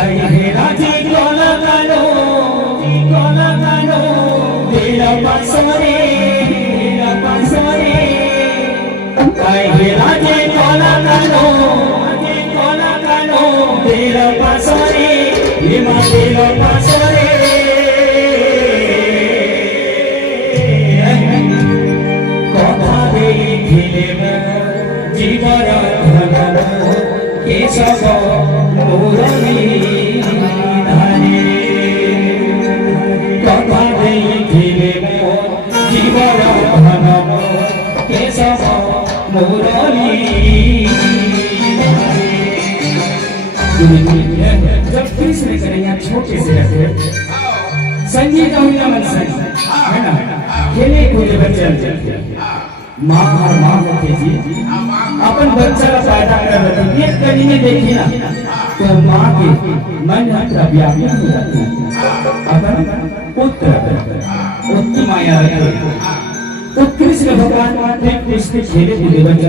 कहे राजे कोला कानो तेरा पासरे कहे राजे कोला कानो तेरा पासरे हिमा तेरा पासरे कथा देखिले जीवर धन केशव मुरली धारे कथा देखिले जीवर धन केशव मुरली। जब कृष्ण कन्हैया छोटे से रहते संगीत है ना, खेले कूदे बच्चे माँ और माँ होते जी अपन बच्चा का पैदा कर रहे थे कभी ने देखी ना तो माँ के मन व्याप्त हो जाती अपन पुत्र उत्तम माया रहे। तो कृष्ण भगवान कृष्ण खेले कूदे बच्चे